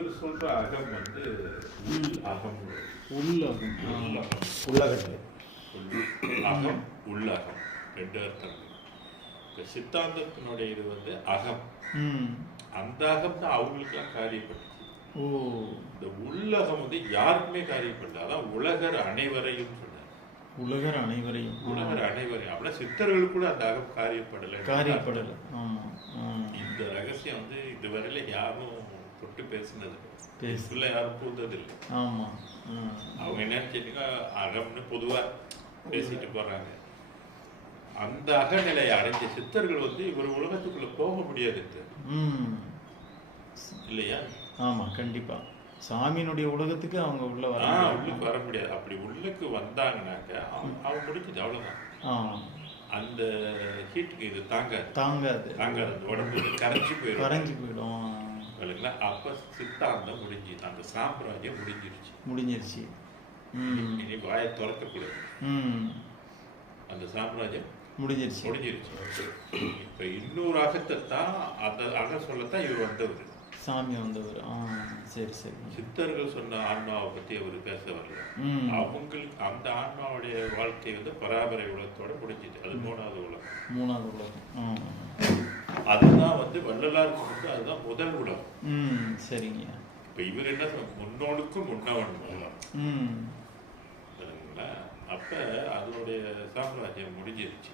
இவர் சொல்ற அகம் வந்து உள் அகம். உள்ளகம் ஆ. உள்ளகம் உள்ளகட்டு. உள் அகம் உள்ளகம் ரெண்டு அர்த்தம். இப்ப சித்தாந்தத்தினுடைய இது வந்து அகம். ம். அந்த அகம் தான் அவங்களுக்குலாம் காரியப்பட்டுச்சு ஓ. இந்த உள்ளகம் வந்து யாருக்குமே காரியப்படல. அதான் உலகர் அனைவரையும் சொன்னார். உலகர் அனைவரையும். உலகர் அனைவரையும். அப்படின்னா சித்தர்களுக்கு கூட அந்த அகம் காரியப்படலை. காரியப்படலை. இந்த ரகசியம் வந்து இதுவரையில யாரும் தொட்டு பேசினது. பேசு. பேசுல யாரும் பூந்ததில்லை ஆமா. ஆ. அவங்க என்ன நினைச்சிட்டுங்க அகம்னு பொதுவா பேசிட்டு போறாங்க. அந்த அகநிலையை அடைஞ்ச சித்தர்கள் வந்து இவர் உலகத்துக்குள்ள போக முடியாது இல்லையா? ஆமா கண்டிப்பா. சாமியினுடைய உலகத்துக்கு அவங்க உள்ள வர. உள்ளுக்கு வர முடியாது. அப்படி உள்ளுக்கு வந்தாங்கனாக்க அவங்க- முடிக்குது அவ்வளவுதான். அந்த ஹீட்டுக்கு இது தாங்காது. தாங்காது. தாங்காது. உடம்பு கரைஞ்சு போயிடும். கரைஞ்சு போயிடும். இல்லைங்களா அப்ப சித்தாந்தம் முடிஞ்சு அந்த சாம்ராஜ்யம் முடிஞ்சிருச்சு. முடிஞ்சிருச்சு. இனி வாயை திறக்கக்கூடாது. அந்த சாம்ராஜ்யம் முடிஞ்சிருச்சு. முடிஞ்சிருச்சு. இப்ப இன்னொரு அகத்தை தான் அந்த அக சொல்லத்தான் இவர் வந்தவர். சாமி வந்தவர். ஆ சரி சரி. சித்தர்கள் சொன்ன ஆன்மாவை பத்தி அவர் பேச வரல. அவங்களுக்கு அந்த ஆன்மாவுடைய வாழ்க்கை வந்து பராபரை உலகத்தோட முடிஞ்சிச்சு அது மூணாவது உலகம். மூணாவது உலகம். அதுதான் வந்து வள்ளலாருக்கு வந்து அதுதான் முதல் உலகம். சரிங்க. இப்ப இவர் என்ன முன்னோனுக்கும் முன்னவன் உலகம் அப்ப அதனுடைய சாம்ராஜ்யம் முடிஞ்சிருச்சு.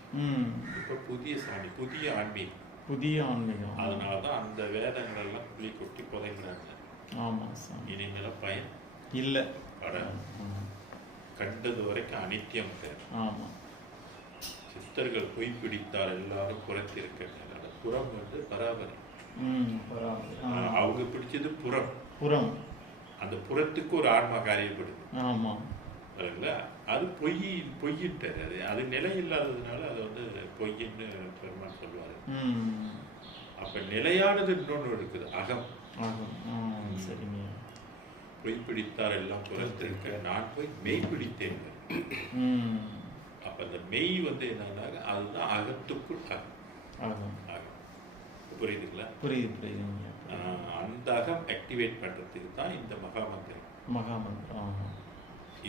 இப்ப புதிய சாமி புதிய ஆன்மீகம். புதிய ஆன்மீகம். அதனாலதான் அந்த வேதங்கள் எல்லாம் புள்ளி கொட்டி புதைங்கிறாங்க ஆமா சாமி. இனிமேல பயன். இல்ல. கண்டது வரைக்கும் அனித்தியம் பேர் ஆமா. சித்தர்கள் பொய் பிடித்தால் எல்லாரும் புறத்திருக்க புறம் வந்து பராபரி. அவங்க பிடிச்சது புறம். புறம். அந்த புறத்துக்கு ஒரு ஆன்மா காரியப்படுது. ஆமா. சரிங்களா அது பொய் பொய்யிட்டார். அது அது நிலை இல்லாததுனால அது வந்து பொய்ன்னு பெருமாள் சொல்லுவாரு. அப்ப நிலையானது இன்னொன்று இருக்குது அகம். சரிங்க. பொய் பிடித்தார் எல்லாம் புறத்திருக்க நான் போய் மெய் பிடித்தேன். அப்ப அந்த மெய் வந்து என்னன்னா அதுதான் அகத்துக்குள் அகம். புரியுதுங்களா? புரியுது புரியுதுங்க அந்த அகம் ஆக்டிவேட் பண்றதுக்கு தான் இந்த மகாமந்திரம் மகாமந்திரம்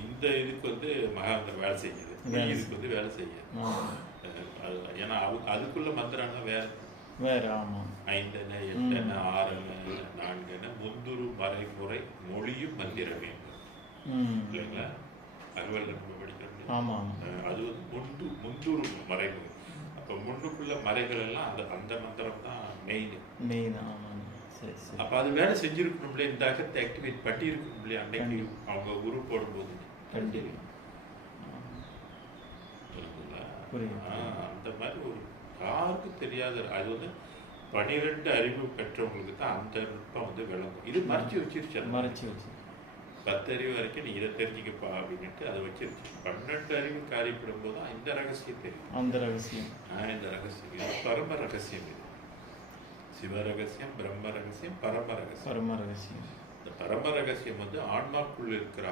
இந்த இதுக்கு வந்து மகாமந்திரம் வேலை செய்யுது. இதுக்கு வந்து வேலை செய்யுது. ஏன்னா அது அதுக்குள்ள மந்திரம்னா வேற. வேற ஆமா. ஐந்தென எட்டென ஆறென நான்கென முந்துரு மறைமுறை மொழியும் மந்திரமே இல்லைங்களா? தகவல் நம்ம படிக்கிறோம் அது வந்து முந்து முந்துரு மறைமுறை அப்போ முன்னுக்குள்ள மறைகள் எல்லாம் அந்த அந்த மந்திரம் தான் மெயின் மெயின் ஆமாங்க. சரி சரி. அப்ப அது வேலை செஞ்சிருக்கணும்ல இந்த அகத்தை ஆக்டிவேட் பண்ணி இருக்கணும்ல அன்னைக்கு அவங்க உரு போடும்போது. கண்டிப்பா. புரியுதுங்களா? புரியுது. ஆஹ் அந்த மாதிரி ஒரு யாருக்கு தெரியாத அது வந்து பனிரெண்டு அறிவு பெற்றவங்களுக்கு தான் அந்த நுட்பம் வந்து விளங்கும். இது மறைச்சு வச்சிருச்சு. மறைச்சு வச்சு பத்து அறிவு வரைக்கும் நீ இதை தெரிஞ்சுக்கப்பா அப்படின்ட்டு அதை வச்சிருச்சு. பன்னெண்டு அறிவு காரியப்படும் போது இந்த ரகசியம் தெரியும். அந்த ரகசியம். ஆஹ் இந்த ரகசியம். இது பரம ரகசியம் இது. சிவ ரகசியம் பிரம்ம ரகசியம் பரம ரகசியம். பரம ரகசியம். இந்த பரம ரகசியம் வந்து ஆன்மாக்குள்ள இருக்கிற.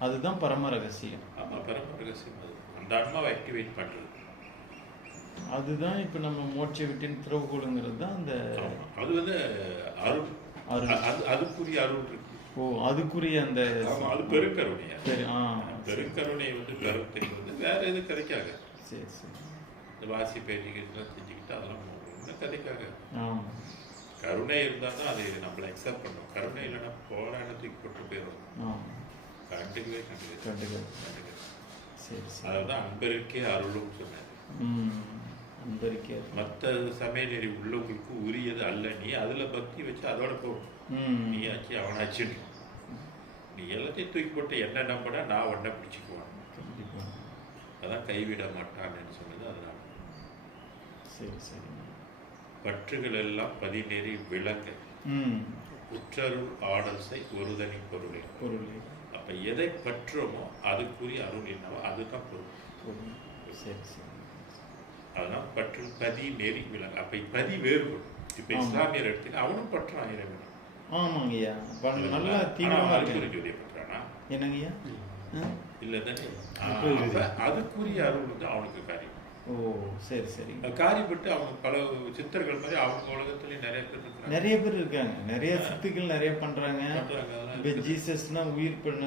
அதுதான் பரம ரகசியம். ஆமா பரம ரகசியம் அது. அந்த ஆன்மாவை ஆக்டிவேட் பண்றது. அதுதான் இப்ப நம்ம மோட்ச விட்டின் திறவுகோலுங்கிறது தான் அந்த. அது வந்து அருள். அது அதுக்குரிய அருள் இருக்கு. ஓ அதுக்குரிய அந்த அது பெருங்கருணையா சரி ஆ பெருங்கருணை வந்து பெருத்தை வந்து வேற எது கிடைக்காது சரி சரி. இந்த வாசி பேட்டிகள்லாம் செஞ்சுக்கிட்டு அதெல்லாம் ஒன்றும் கிடைக்காது கருணை இருந்தால் தான் அதை நம்மளை அக்செப்ட் பண்ணும். கருணை இல்லைன்னா போராட்டத்துக்கு போட்டு போயிடும் ஆ கண்டுக்கவே கண்டுக்கவே. கண்டுக்க கண்டுக்கவே. சரி அதாவது அன்பருக்கே அருளும் சொன்னார். மற்ற சமய நெறி உள்ளவங்களுக்கு உரியது அல்ல. நீ அதுல பக்தி வச்சு அதோட போ. நீ ஆச்சு அவனாச்சுன்னு நீ எல்லாத்தையும் தூக்கி போட்டு என்ன நம்பினா நான் ஒன்றை பிடிச்சிக்குவான். அதான் கைவிட மாட்டான்னு சொன்னது அதனால. சரி சரி. பற்றுகள் எல்லாம் பதிநெறி விளங்க உற்றருள் ஆடல் செய் ஒருதனி பொருளே. பொருள். அப்ப எதை பற்றுமோ அதுக்குரிய அருள் என்னவோ அதுதான் பொருள். சரி சரி. அதெல்லாம் பற்று பதி நெறி விளங்க அப்ப பதி வேறுபடும். இப்ப. இஸ்லாமியர் எடுத்துக்க அவனும் பற்றான் இறைவன் ஆமாங்கய்யா. நல்லா தீவிரமா அறிவுரை இருக்கு ஜோதியை பற்றானா என்னங்கய்யா? ஆ? இல்ல தானே அதுக்குரிய அருள் வந்து அவனுக்கு காரியம். ஓ சரி சரி. காரியப்பட்டு அவங்க பல சித்தர்கள் மாதிரி அவங்க உலகத்துலயும் நிறைய பேர் இருக்கிறாங்க. நிறைய பேர் இருக்காங்க. நிறைய சித்துக்கள் நிறைய பண்றாங்க. இப்ப. ஜீசஸ்னா உயிர் பண்ண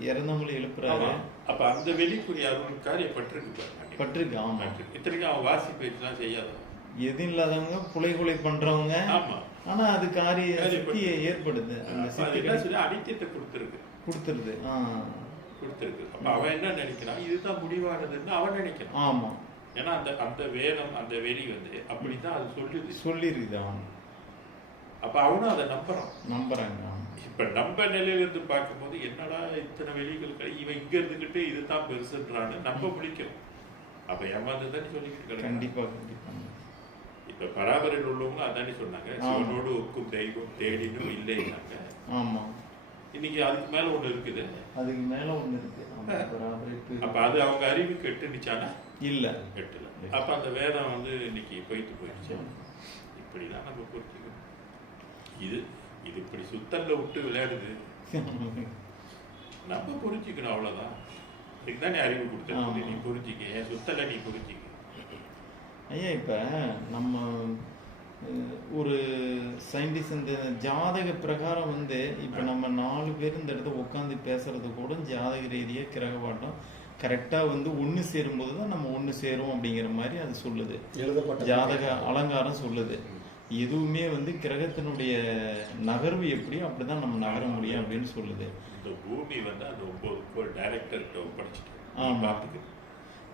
இறந்தவங்களை எழுப்புறாரு. அப்ப அந்த வெளிக்குரிய அருள் காரியப்பட்டிருக்கு. பட்டிருக்கு ஆமா. இத்தனைக்கும் அவன் வாசி பயிற்சிலாம் செய்யாதவன் எதுவும் இல்லாதவங்க புலை கொலை பண்றவங்க. ஆமா. ஆனா அது காரிய. சக்தியை ஏற்படுது. அந்த சொல்லி அடித்தத்தை கொடுத்துருக்கு. கொடுத்துருது. ஆ. கொடுத்துருக்கு. அப்ப அவன் என்ன நினைக்கிறான்? இதுதான் முடிவானதுன்னு அவன் நினைக்கிறான். ஆமா. ஏன்னா அந்த அந்த வேதம் அந்த வெளி வந்து அப்படிதான் அது சொல்லுது. சொல்லிருக்குது ஆமா அப்ப அவனும் அதை நம்புறான். நம்புறாங்க. இப்ப நம்ம நிலையில இருந்து பார்க்கும்போது என்னடா இத்தனை வெளிகள் இவன் இங்க இருந்துகிட்டு இதுதான் பெருசுன்றான்னு நம்ம பிடிக்கும் அப்ப ஏமாந்துதான் சொல்லிக்கிட்டு கிடக்குறான். கண்டிப்பா கண்டிப்பா இப்ப பராபரில் உள்ளவங்க அதானே சொன்னாங்க. சிவனோடு ஒக்கும் தெய்வம் தேடினும் இல்லைன்னாங்க ஆமா. இன்னைக்கு அதுக்கு மேல ஒண்ணு இருக்குது. அதுக்கு மேல ஒண்ணு இருக்கு. அப்ப அது அவங்க அறிவுக்கு எட்டுனுச்சானா இல்ல. எட்டல அப்ப அந்த வேதம் வந்து இன்னைக்கு போயிட்டு போயிடுச்சு. இப்படிதான் நம்ம புரிஞ்சுக்கணும். இது இது இப்படி சுத்தல்ல விட்டு விளையாடுது. நம்ம புரிஞ்சுக்கணும் அவ்வளவுதான். இதுதான் நீ அறிவு கொடுத்தது. ஆமா. நீ புரிஞ்சுக்க. என் சுத்தலை நீ புரிஞ்சுக்க? ஐயா இப்ப நம்ம ஒரு சயின்டிஸ்ட் இந்த ஜாதக பிரகாரம் வந்து இப்ப நம்ம நாலு பேர் இந்த இடத்துல உட்காந்து பேசுறது கூட ஜாதக ரீதியா கிரகவாட்டம் கரெக்டா வந்து ஒண்ணு சேரும்போது தான் நம்ம ஒண்ணு சேரும் அப்படிங்கிற மாதிரி அது சொல்லுது. ஜாதக அலங்காரம் சொல்லுது. எதுவுமே வந்து கிரகத்தினுடைய நகர்வு எப்படியோ அப்படிதான் நம்ம நகர முடியும் அப்படின்னு சொல்லுது. இந்த பூமி வந்து அந்த ஒன்பது டைரக்டர்கிட்ட ஒப்படைச்சிட்டு ஆமா.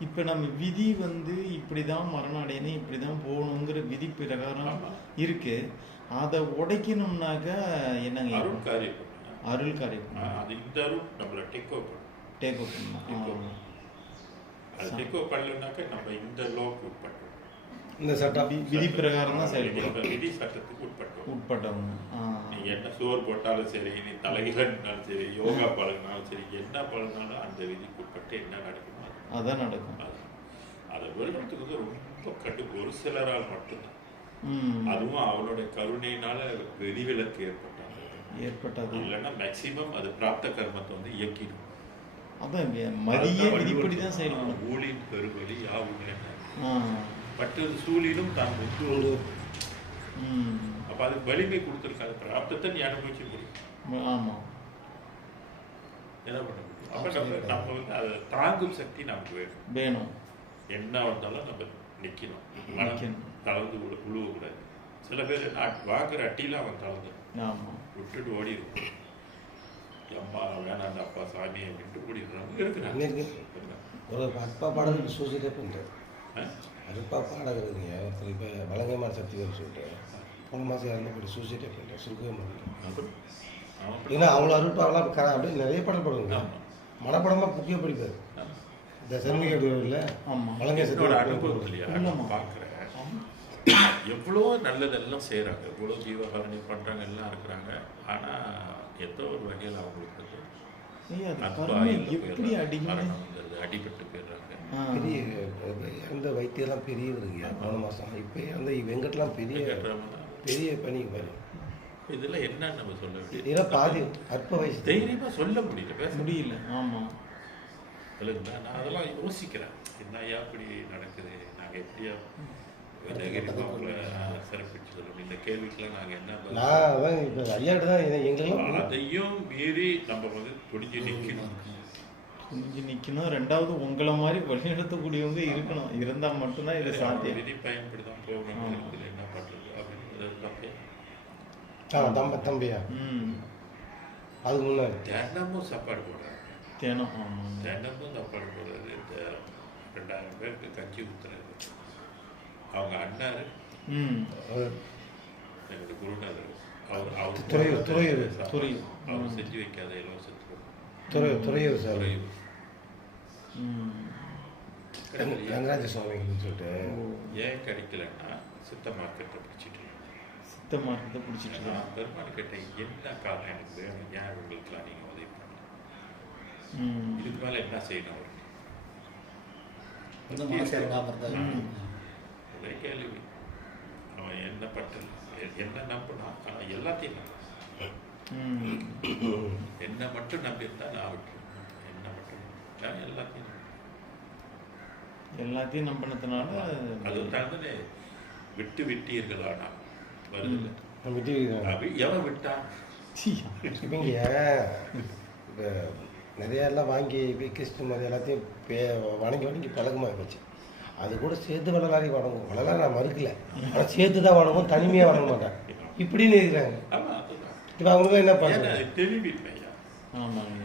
இப்ப நம்ம விதி வந்து இப்படிதான் மரணம் அடையணும் இப்படிதான் போகணுங்கிற விதி பிரகாரம். இருக்கு. அதை உடைக்கணும்னாக்க என்னங்க? அருள் காரியம். அருள் காரியம் அது இந்த அருள் நம்மள டேக் ஓவர் டேக் over. ஆ. அது டேக் ஓவர் பண்ணலனாக்க நம்ம இந்த லோக்கு உட்பட்டோம். இந்த சட்டம். வி- விதி பிரகாரம் தான் செயல்படும். விதி சட்டத்துக்கு உட்பட்டோம். உட்பட்டவங்க. ஆ. நீ என்ன சோறு போட்டாலும் சரி நீ தலைகளாலும் சரி யோகா பழகினாலும் சரி என்ன பழகினாலும் அந்த விதிக்கு உட்பட்டு என்ன நடக்குமோ அதான் நடக்கும். அது. அதை விழுறதுக்கு வந்து ரொம்ப கண்டு ஒரு சிலரால் மட்டும்தான். அதுவும் அவனுடைய கருணையினால வெளிவிலக்கு ஏற்பட்டாங்க. ஏற்பட்டது. இல்லைன்னா மேக்சிமம் அது பிராப்த கர்மத்தை வந்து இயக்கிடும். அதான் மதியே விதிப்படி தான் செயல்படும் ஊழின் பெருவழி யாவும். பட்டது சூழிலும் தான் முத்து. அப்ப அதுக்கு வலிமை கொடுத்துருக்காது. பிராப்தத்தை நீ அனுபவிக்க முடியும். ஆமா. என்ன பண்ண முடியும்? அப்ப நம்ம நம்ம வந்து அதை தாங்கும் சக்தி நமக்கு வேணும். வேணும். என்ன வந்தாலும் நம்ம நிக்கணும். மனம் நிக்கணும். தளர்ந்து விழ விழுவக்கூடாது சில பேர் நான் வாங்குற அட்டியில அவன் தளர்ந்து ஆமா. விட்டுட்டு ஓடி இருக்கும் அம்மா வேணாம் அப்பா சாமி அப்படின்ட்டு ஓடிடுறாங்க. இருக்கிறாங்க அப்பா பாடகர் சூசைடே பண்ணிட்டார் ஆ? அப்பா பாடகருங்க. ஒருத்தர் இப்போ வழங்கமான சக்திகள் சொல்லிட்டு போன மாதம் இறந்து போய் சூசைடே பண்ணிட்டார் சுருக்கவே முடியல. அப்புறம்? ஏன்னா அவ்வளோ அருட்பாவெல்லாம் க அப்படியே நிறைய பாடல் பாடுவாங்க. மனப்படமாக புக்கிய படிப்பார். இந்த சர்மிகேட் இல்லை ஆமா. வழங்க என்னோட சக்தி அனுபவத்திலேயே ஆமா. நான் பார்க்குறேன். எவ்வளோ நல்லதெல்லாம் செய்கிறாங்க எவ்வளோ ஜீவகாரணி பண்ணுறாங்க எல்லாம் இருக்கிறாங்க. ஆனால் ஏதோ ஒரு வகையில் அவங்களுக்கு ஐயா அடிபட்டு போயிடுறாங்க. பெரிய இறந்த வைத்தியெல்லாம் பெரியவருங்க போன மாதம் இப்போ இறந்த வெங்கட்லாம் பெரிய. பெரிய பணி பாரு இதுல என்ன நம்ம சொல்ல வேண்டியது இதெல்லாம் பாதி அற்ப வயசு. தைரியமா சொல்ல முடியல பேச முடியல ஆமா. இல்லைங்களா நான் அதெல்லாம் யோசிக்கிறேன். என்னையா இப்படி நடக்குது? நாங்க எப்படியா இந்த கேள்விக்கெல்லாம் நாங்க என்ன அதையும் மீறி நம்ம வந்து துடிஞ்சு நிக்கணும். துணிஞ்சு நிக்கணும். ரெண்டாவது உங்களை மாதிரி வழிநடத்தக்கூடியவங்க இருக்கணும். இருந்தா மட்டும்தான் இது சாத்தியம். விதி பயன்படுதான் போகணும் இருக்குது என்ன பண்றது அப்படின்னு தப்பே ஆ தம்ப தம்பியா? ம். அதுக்கு முன்னாடி தினமும் சாப்பாடு போடுறாங்க. தினம் தினமும் சாப்பாடு போடுறது இந்த ரெண்டாயிரம் பேருக்கு கஞ்சி ஊத்துறது. அவங்க அண்ணாரு எங்களோட குருநாதர். அவர் அவர் துறையூர், துறையூர், துறையூர். அவர் செஞ்சு வைக்காத இலவசத்துக்கு துறை துறையூர் சார். துறையூர்? ரங்கராஜ சுவாமிகள்னு சொல்லிட்டு. ஏன் கிடைக்கலன்னா சித்த மார்க்கெட்டை பிடிச்சிட்டு சித்த மார்க்கத்தை பிடிச்சிட்டு நான் பெருமாள் கேட்டேன் என்ன காரணம் எனக்கு வேணும் ஏன் உங்களுக்குலாம் நீங்க உதவி பண்ணல ம். இதுக்கு மேல என்ன செய்யணும் ம். ஒரே கேள்வி. அவன் என்ன பட்டல் என்ன நம்பினான் ஆனா எல்லாத்தையும் நம்பினான். ம். என்ன மட்டும் நம்பியிருந்தா நான் விட்டுருவேன் என்ன மட்டும் நான் எல்லாத்தையும். எல்லாத்தையும் நம்பினதுனால அது தானே விட்டு விட்டீர்களானா வருது. அப்படி எவன் விட்டான் இவங்க இப்போ நிறைய எல்லாம் வாங்கி கிறிஸ்து மாதிரி எல்லாத்தையும் பே வணங்கி வணங்கி பழக்கமாக போச்சு. அது கூட சேர்த்து வள்ளலாரி வணங்கும். வள்ளலாரி நான் மறுக்கல. ஆனால் சேர்த்து தான் வணங்கும். தனிமையாக வணங்க மாட்டேன் இப்படின்னு இருக்கிறாங்க. இப்போ அவங்களுக்கு என்ன அது தெளிவில்லையா ஆமாங்க.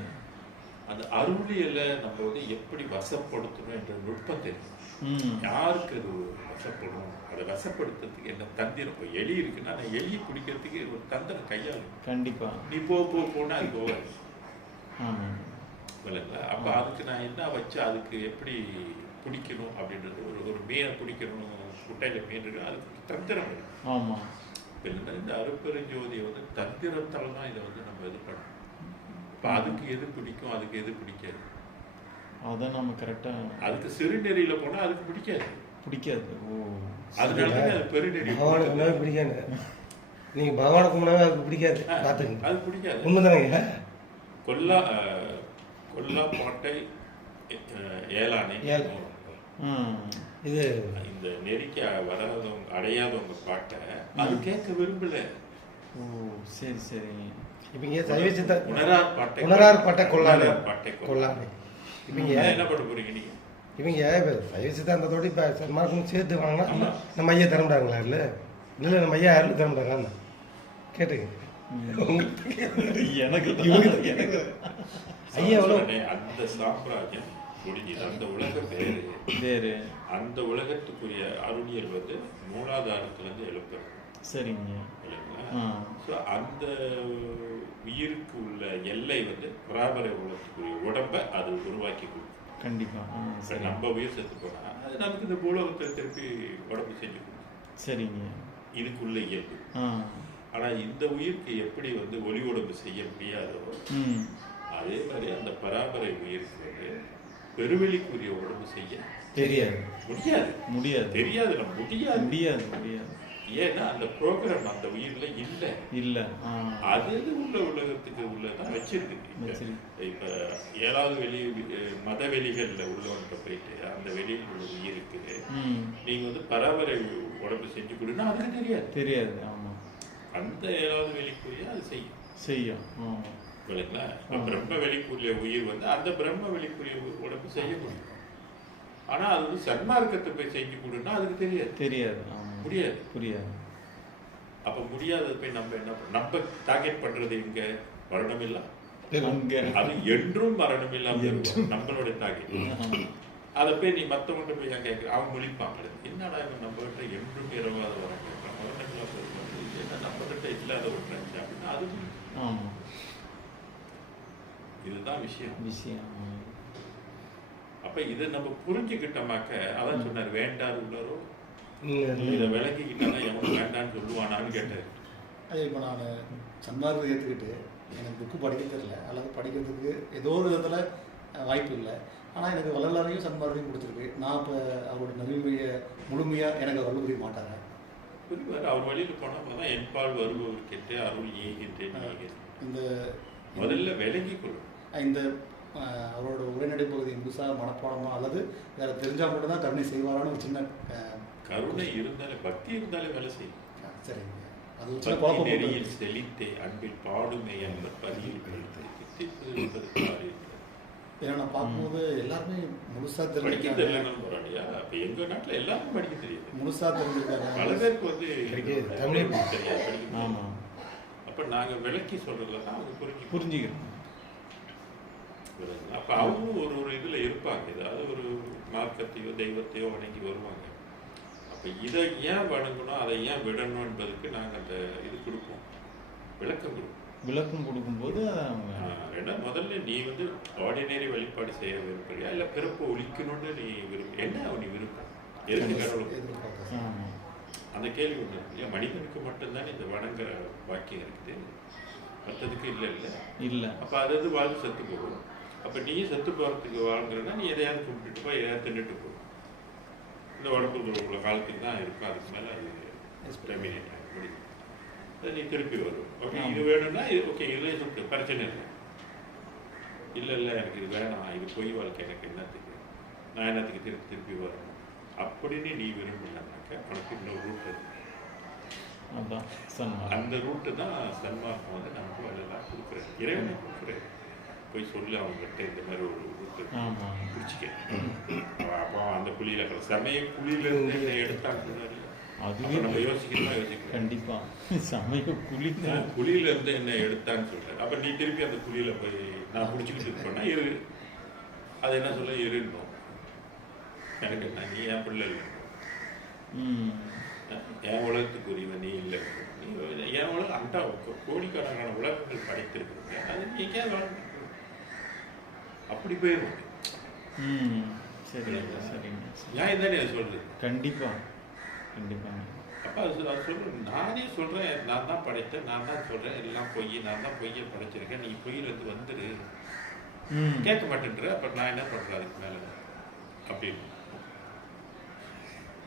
அந்த அருளியல நம்ம வந்து எப்படி வசப்படுத்தணும் என்ற நுட்பம் தெரியும் யாருக்கு அது வசப்படும்? அதை வசப்படுத்துறதுக்கு என்ன தந்திரம்? இப்போ எலி இருக்குன்னா நான் எலியை பிடிக்கிறதுக்கு ஒரு தந்திரம் கையாளும் கண்டிப்பா. நீ போ போ போனா அது போகாது. இல்லைங்களா? அப்போ அதுக்கு நான் என்ன வச்சு அதுக்கு எப்படி பிடிக்கணும் அப்படின்றது? ஒரு ஒரு மீனை பிடிக்கணும் குட்டையில் மீன் இருக்கு அதுக்கு தந்திரம் இருக்கு ஆமா. இப்ப என்னன்னா இந்த அருப்பெருஞ்சோதியை வந்து தந்திரத்தால தான் இதை வந்து நம்ம இது பண்ணணும். இப்போ அதுக்கு எது பிடிக்கும் அதுக்கு எது பிடிக்காது? அதை நம்ம கரெக்டா அதுக்கு சிறுநெறியில போனா அதுக்கு பிடிக்காது. பிடிக்காது. ஓ. அதனால தான் அது பெருநெறி. பகவானுக்கு பிடிக்காது. நீங்கள் பகவானுக்கு உணவே அதுக்கு பிடிக்காது. பார்த்துங்க அது பிடிக்காது. உண்மைதானங்க கொல்லா கொல்லா பாட்டை ஏலானை. இது இந்த நெறிக்க வராதவங்க அடையாதவங்க பாட்டை அது கேட்க விரும்பல. ஓ சரி சரி. இப்போ இங்கே சைவ சித்த உணரார் பாட்டை உணரார் பாட்டை கொள்ளாது உணரார் பாட்டை கொள்ளாது இவங்க என்ன பண்ண போறீங்க நீங்க? இவங்க இப்போ சைவ சித்தாந்தத்தோட இப்போ சன்மார்க்கம் சேர்த்து வாங்கினா நம்ம ஐயா தரமாட்டாங்களா இல்லை? இல்லை நம்ம ஐயா யாரும் தரமாட்டாங்க கேட்டுங்க. எனக்கு எனக்கு. ஐயா அந்த சாம்ராஜ்யம் முடிஞ்சது. அந்த உலகம் வேறு வேறு அந்த உலகத்துக்குரிய அருளியல் வந்து மூலாதாரத்துல இருந்து எழுப்புறது சரிங்க. இல்லைங்களா? ஸோ அந்த உயிருக்கு உள்ள எல்லை வந்து பராபர உலகத்துக்குரிய உடம்ப அது உருவாக்கி கொடுக்கும். கண்டிப்பா. ஆ இப்ப சரி. நம்ம உயிர் செத்து போனா அது நமக்கு இந்த பூலோகத்தை திருப்பி உடம்பு செஞ்சு கொடுக்கும். சரிங்க. இதுக்குள்ள இயல்பு. ஆ. ஆனா இந்த உயிருக்கு எப்படி வந்து ஒளி உடம்பு செய்ய முடியாதோ அதே மாதிரி அந்த பராபரை உயிருக்கு வந்து பெருவெளிக்குரிய உடம்பு செய்ய தெரியாது. முடியாது. முடியாது. தெரியாது. நம்ம முடியாது. முடியாது முடியாது. ஏன்னா அந்த ப்ரோக்ராம் அந்த உயிர்ல இல்லை. இல்ல. அது இது உள்ள உலகத்துக்கு உள்ளதான் வச்சிருக்கு. இப்ப- ஏழாவது வெளி மத வெளிகள்ல உள்ளவன்கிட்ட போயிட்டு அந்த வெளியில் உள்ள உயிருக்கு ம். நீங்க வந்து பராபரை உடம்பு செஞ்சு கொடுன்னா அதுக்கு தெரியாது. தெரியாது. ஆமா. அந்த ஏழாவது வெளிக்குரிய அது செய்யும். செய்யும். இல்லைங்களா பிரம்ம வெளிக்குரிய உயிர் வந்து அந்த பிரம்ம வெளிக்குரிய உடம்பு செய்ய முடியும் ஆனா அது வந்து சன்மார்க்கத்தை போய் செஞ்சு கொடுன்னா அதுக்கு தெரியாது. தெரியாது. முடியாது. புரியாது. அப்ப முடியாதது போய் நம்ம என்ன நம்ம டார்கெட் பண்றது எங்க? மரணம் இல்ல. அது என்றும் மரணம் இல்லாம இருக்கும். நம்மளோட டார்கெட். அதை போய் நீ மத்தவங்க போய் ஏன் கேட்க அவங்க முழிப்பாங்க. என்னடா இவன் நம்ம கிட்ட என்றும் இரவாத வர கேட்கறான் இருக்கிறது. என்ன நம்ம கிட்ட இல்லாத பிரச்சனை அப்படின்னா அது இதுதான் விஷயம். விஷயம். அப்ப இதை நம்ம புரிஞ்சுக்கிட்டோமாக்க அதான் சொன்னார் வேண்டாரு உள்ளாரோ இதை விளக்கிக்கிட்டாதான் எவனும் வேண்டான்னு சொல்லுவானான்னு கேட்டாரு அது இப்போ நான் சன்மார்க்கத்தை ஏற்றுக்கிட்டு எனக்கு புக்கு படிக்க தெரியல. அல்லது படிக்கிறதுக்கு ஏதோ ஒரு விதத்தில் வாய்ப்பு இல்லை. ஆனால் எனக்கு வள்ளலாரையும் சன்மார்க்கையும் கொடுத்துருக்கு நான் இப்போ அவரோட நல்விமையை முழுமையாக எனக்கு அவர் வலுபுரிய மாட்டாங்க புரிவார். அவர் வழியில் போனா தான் என்பால் வருபவர் கேட்டு அருள் ஏகின்றேன். இந்த முதல்ல விலகி கொள்ளும் இந்த அவரோட உரைநடை பகுதி முழுசாக மனப்பாடமா அல்லது வேற தெரிஞ்சா மட்டும் தான் கருணை செய்வாரான்னு ஒரு சின்ன கருணை இருந்தாலே பக்தி இருந்தாலே வேலை செய்யும். சரிங்க. அது நெறியில். செழித்தே அன்பில் பாடுமை என்ற பதியில் ஏன்னா நான் பார்க்கும்போது எல்லாருமே முழுசாக படிக்க தெரிஞ்சிருக்காங்க தெரியலன்னு எங்க நாட்டுல எல்லாருக்கும் படிக்க தெரியுது. முழுசாக தெரிஞ்சிருக்காங்க பல பேருக்கு வந்து தமிழே தெரியாது படிக்க ஆமா. அப்ப நாங்க விளக்கி சொல்றதுல தான் அவங்க புரிஞ்சு புரிஞ்சுக்கிறோம். அப்ப அவங்களும் ஒரு ஒரு இதுல இருப்பாங்க. ஏதாவது ஒரு மார்க்கத்தையோ தெய்வத்தையோ வணங்கி வருவாங்க. அப்ப இதை ஏன் வணங்கணும் அதை ஏன் விடணும் என்பதுக்கு நாங்க அந்த இது கொடுப்போம். விளக்கம் கொடுப்போம். விளக்கம் கொடுக்கும்போது ஏன்னா முதல்ல நீ வந்து ஆர்டினரி வழிபாடு செய்ய விரும்புறியா? இல்ல பிறப்பு ஒழிக்கணும்னு நீ விரும்ப என்ன நீ விருப்பம்? எதுக்கு கடவுள்? எதிர்பார்க்க ஆமா. அந்த கேள்வி இருக்கு. இல்லையா? மனிதனுக்கு மட்டும்தான் இந்த வணங்குற வாக்கியம் இருக்குது. மற்றதுக்கு இல்லை இல்லை. இல்ல. அப்ப அது அது வாழ்ந்து செத்து போகும்? அப்ப நீயும் செத்து போறதுக்கு வாழ்ந்துறனா நீ எதையாவது கும்பிட்டுட்டு போய் எதையாவது தின்னுட்டு போ. இந்த உடம்புக்கு உள்ள காலத்துக்கு தான் இருக்கும். அதுக்கு மேல அது டெர்மினேட் ஆகும் முடியும். அது நீ திருப்பி வரும். ஓகே இது வேணும்னா இது ஓகே இதுலேயே சுட்டு பிரச்சனை இல்லை. இல்லை இல்லை எனக்கு இது வேணாம். இது பொய் வாழ்க்கை. எனக்கு என்னத்துக்கு? நான் என்னத்துக்கு திருப்பி திருப்பி வரணும்? அப்படின்னு நீ விரும்பலனாக்க உனக்கு இன்னொரு ரூட் இருக்கு அந்த ரூட்டு தான் சன்மார்க்கம் வந்து நமக்கு அதெல்லாம் கொடுக்குறேன் இறைவனை கொடுக்குறேன் போய் சொல்லு அவங்ககிட்ட இந்த மாதிரி ஒரு ரூட்டு பிடிச்சிக்க. அப்போ அந்த குழியில சமய குழியில இருந்து என்னை எடுத்தான்னு சொன்னாரு அதுவே நம்ம யோசிக்கணும் யோசிக்கணும் கண்டிப்பா. சமய நான் குழியில இருந்து என்ன எடுத்தான்னு சொல்றேன். அப்ப நீ திருப்பி அந்த குழியில போய் நான் பிடிச்சிக்கிட்டு இருப்பேன்னா இரு. அது என்ன சொல்ல? இருந்தோம் எனக்கு என்ன நீ என் பிள்ளை இல்லை. என் உலகத்துக்கு உரியவன் நீ இல்லை. என் உலகம் அண்டா கோடிக்கணக்கான உலகங்கள் படைத்திருக்கிறது. அது நீ போ. அப்படி போயிடும் ம் சரிங்க சரிங்க சரி. நியாயம் தானே அது சொல்றது. கண்டிப்பா கண்டிப்பாங்க அப்ப அது சொல்~ அது சொல்றேன் நானே சொல்றேன் நான் தான் படைத்தேன் நான் தான் சொல்றேன் எல்லாம் பொய் நான் தான் பொய்யை படைச்சிருக்கேன் நீ பொய்யில இருந்து வந்துரு. ம். கேட்க மாட்டேன்ற அப்ப நான் என்ன பண்றேன் அதுக்கு மேல? அப்படின்னு.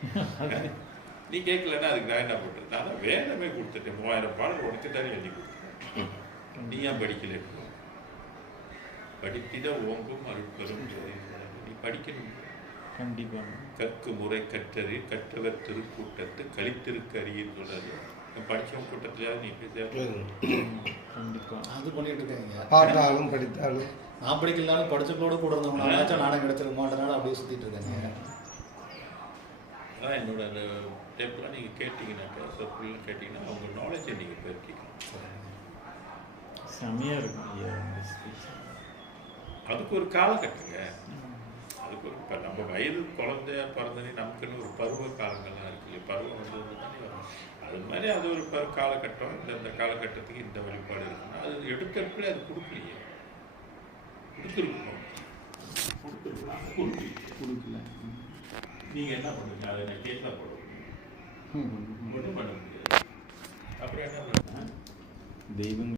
நீ கேட்கலன்னா அதுக்கு நான் என்ன பண்றது? நான் வேதமே கொடுத்துட்டேன் மூவாயிரம் பாடல் உனக்கு தானே எழுதி கொடுத்தேன் நீ ஏன் படிக்கல படித்திட ஓங்கும் அருட்பெரும். நீ படிக்கணும் கண்டிப்பாங்க கற்கு முறை கற்றறி கற்றவர் திருக்கூட்டத்து கழித்திருக்க அறியின்னு சொல்றாரு படிச்சவங்க கூட்டத்திலேயாவது நீ போய் சேர்க்கணும். ம், கண்டிப்பா. அது பண்ணிட்டு இருக்கேங்க பார்த்தாலும் படித்தாலும். நான் படிக்கலனாலும் படிச்சவங்களோட கூட இருந்தவங்களாச்சும் நானும் கிடைச்சிருக்க மாட்டேனால அப்படியே சுத்திட்டு இருக்கேங்க. அதான் என்னோட அந்த டேப்லாம் நீங்கள் கேட்டிங்கன்னாக்கா சர்க்கிள் கேட்டிங்கன்னா உங்க நாலேஜை நீங்கள் பெருக்கிக்கலாம் செமையா இருக்கும் ஐயா அதுக்கு ஒரு காலகட்டங்க. அதுக்கு ஒரு இப்போ நம்ம வயது குழந்தையா பிறந்தனே நமக்குன்னு ஒரு பருவ காலங்கள்லாம் இருக்கு இல்லையா? பருவம் வந்து தானே வரும். அது மாதிரி அது ஒரு பரு காலகட்டம். இந்த இந்த காலகட்டத்துக்கு இந்த வழிபாடு இருக்குன்னா அது எடுத்தப்பே அது கொடுக்கலையே. கொடுத்துருக்கணும். கொடுத்துருக்கலாம். கொடுக்கல. கொடுக்கல. நீங்கள் என்ன பண்ணுங்க அதை நான் கேட்க போடுவோம். ஒன்றும் பண்ண முடியாது. அப்புறம் என்ன பண்ண தெய்வம்